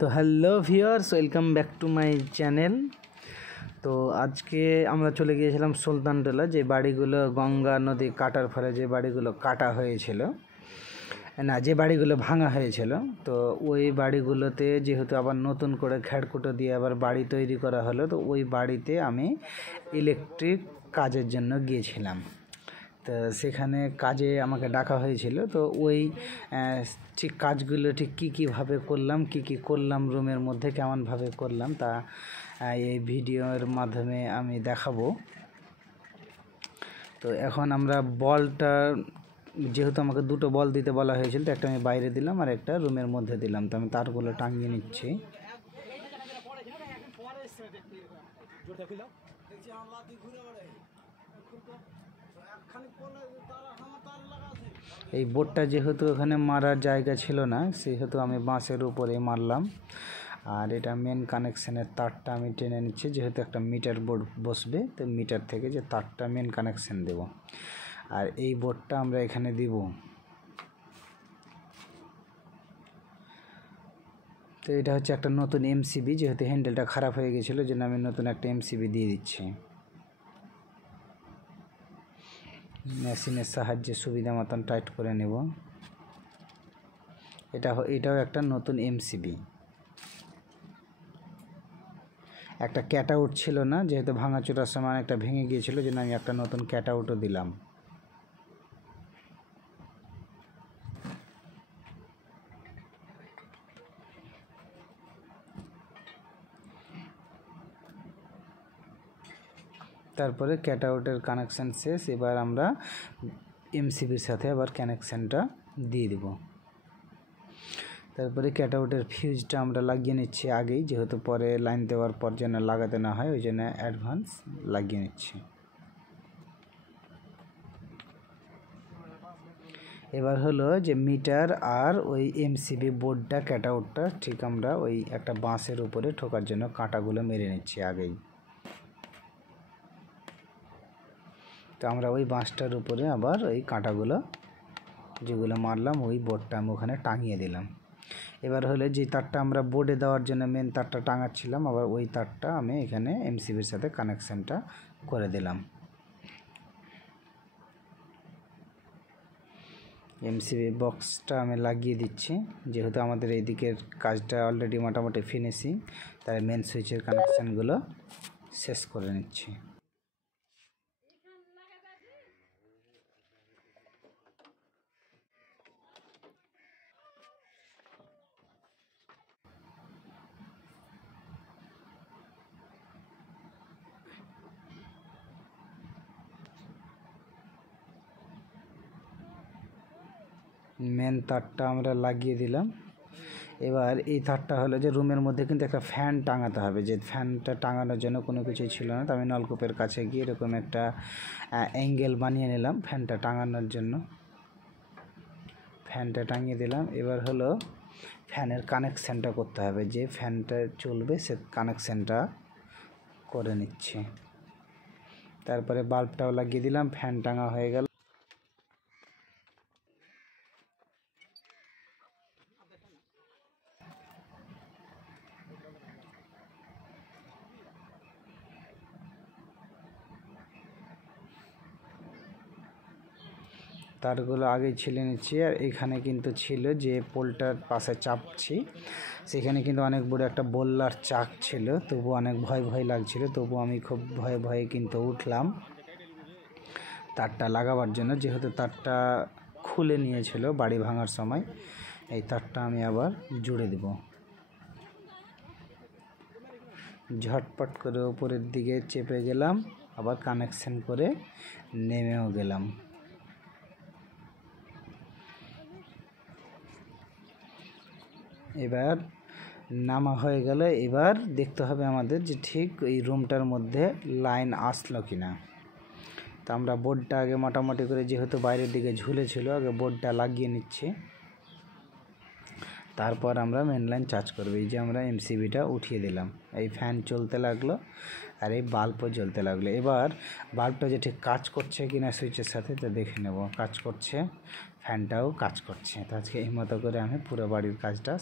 তো hello viewers, welcome back to my channel. তো আজকে আমরা চলে গিয়েছিলাম সুলতানটোলা, যে বাড়িগুলো গঙ্গা নদী কাটার ফলে যে বাড়িগুলো কাটা হয়েছিল, না যে বাড়িগুলো ভাঙা হয়েছিল, তো ওই বাড়িগুলোতে যেহেতু আবার নতুন করে খেড়কুটো দিয়ে আবার বাড়ি তৈরি করা হলো, তো ওই বাড়িতে আমি ইলেকট্রিক কাজের জন্য গিয়েছিলাম। তো সেখানে কাজে আমাকে ডাকা হয়েছিল। তো ওই ঠিক কাজগুলো ঠিক কীভাবে করলাম, কি করলাম, রুমের মধ্যে কেমনভাবে করলাম, তা এই ভিডিওর মাধ্যমে আমি দেখাবো। তো এখন আমরা বলটা, যেহেতু আমাকে দুটো বল দিতে বলা হয়েছিল, তো একটা আমি বাইরে দিলাম আর একটা রুমের মধ্যে দিলাম। তো আমি তারগুলো টাঙিয়ে নিচ্ছি। এই বোর্ডটা যেহেতু ওখানে মারার জায়গা ছিল না, সেহেতু আমি বাঁশের উপরে মারলাম। আর এটা মেন কানেকশানের তারটা আমি টেনে নিচ্ছি, যেহেতু একটা মিটার বোর্ড বসবে, তো মিটার থেকে যে তারটা মেন কানেকশান দেব। আর এই বোর্ডটা আমরা এখানে দিব। তো এটা হচ্ছে একটা নতুন এমসিবি, যেহেতু হ্যান্ডেলটা খারাপ হয়ে গেছিলো, জন্য আমি নতুন একটা এমসিবি দিয়ে দিচ্ছি। মেশিনের সাহায্যে সুবিধা মতন টাইট করে নেব। এটাও একটা নতুন এমসিবি। একটা ক্যাট আউট ছিল না, যেহেতু ভাঙাচোরার সময় একটা ভেঙে গিয়েছিলো, জন্য আমি একটা নতুন ক্যাট আউটও দিলাম। তারপরে ক্যাট আউটের কানেকশান শেষ। এবার আমরা এমসিবির সাথে আবার কানেকশানটা দিয়ে দেব। তারপরে ক্যাট আউটের ফিউজটা আমরা লাগিয়ে নিচ্ছি আগেই, যেহেতু পরে লাইন দেওয়ার পর যেন লাগাতে না হয়, ওই জন্য অ্যাডভান্স লাগিয়ে নিচ্ছি। এবার হলো যে মিটার আর ওই এমসিবি বোর্ডটা, ক্যাট আউটটা ঠিক আমরা ওই একটা বাঁশের উপরে ঠোকার জন্য কাঁটাগুলো মেরে নিচ্ছি আগেই। তো আমরা ওই বাঁশটার উপরে আবার ওই কাঁটাগুলো যেগুলো মারলাম, ওই বোর্ডটা আমি ওখানে টাঙিয়ে দিলাম। এবার হলে যে তারটা আমরা বোর্ডে দেওয়ার জন্য মেন তারটা টাঙাচ্ছিলাম, আবার ওই তারটা আমি এখানে এমসিবির সাথে কানেকশানটা করে দিলাম। এমসিবি বক্সটা আমি লাগিয়ে দিচ্ছি, যেহেতু আমাদের এই দিকের কাজটা অলরেডি মোটামুটি ফিনিশিং, তাই মেন সুইচের কানেকশানগুলো শেষ করে নিচ্ছি। মেন তারটা আমরা লাগিয়ে দিলাম। এবার এই তারটা হলো যে রুমের মধ্যে কিন্তু একটা ফ্যান টাঙাতে হবে, যে ফ্যানটা টাঙানোর জন্য কোনো কিছুই ছিল না, তো আমি নলকূপের কাছে গিয়ে এরকম একটা অ্যাঙ্গেল বানিয়ে নিলাম ফ্যানটা টাঙানোর জন্য। ফ্যানটা টাঙিয়ে দিলাম। এবার হলো ফ্যানের কানেকশানটা করতে হবে, যে ফ্যানটা চলবে সে কানেকশানটা করে নিচ্ছি। তারপরে বাল্বটাও লাগিয়ে দিলাম, ফ্যান টাঙা হয়ে গেল। তারগুলো আগে ছিলে নিচ্ছি। আর এখানে কিন্তু ছিল যে পোলটার পাশে চাপছি, সেখানে কিন্তু অনেক বড় একটা বোল্লার চাক ছিল, তবু অনেক ভয় লাগছিল, তবু আমি খুব ভয়ে কিন্তু উঠলাম তারটা লাগাবার জন্য, যেহেতু তারটা খুলে নিয়েছিল বাড়ি ভাঙার সময়। এই তারটা আমি আবার জুড়ে দেব। ঝটপট করে উপরের দিকে চেপে গেলাম, আবার কানেকশন করে নেমেও গেলাম। এবার নামা হয়ে গেলে এবার দেখতে হবে আমাদের যে ঠিক এই রুমটার মধ্যে লাইন আসলো কিনা। তো আমরা বোর্ডটা আগে মোটামুটি করে, যেহেতু বাইরের দিকে ঝুলেছিল, আগে বোর্ডটা লাগিয়ে নিচ্ছি, তারপর আমরা মেন লাইন চার্জ করব। এই যে আমরা এমসিবিটা উঠিয়ে দিলাম, এই ফ্যান চলতে লাগলো আর এই বাল্বও জ্বলতে লাগলো। এবার বাল্বটা যে ঠিক কাজ করছে কিনা সুইচের সাথে, তো দেখে নেব। কাজ করছে, ফ্যানটাও কাজ করছে। তো আজকে এই মতো করে আমি পুরো বাড়ির কাজটা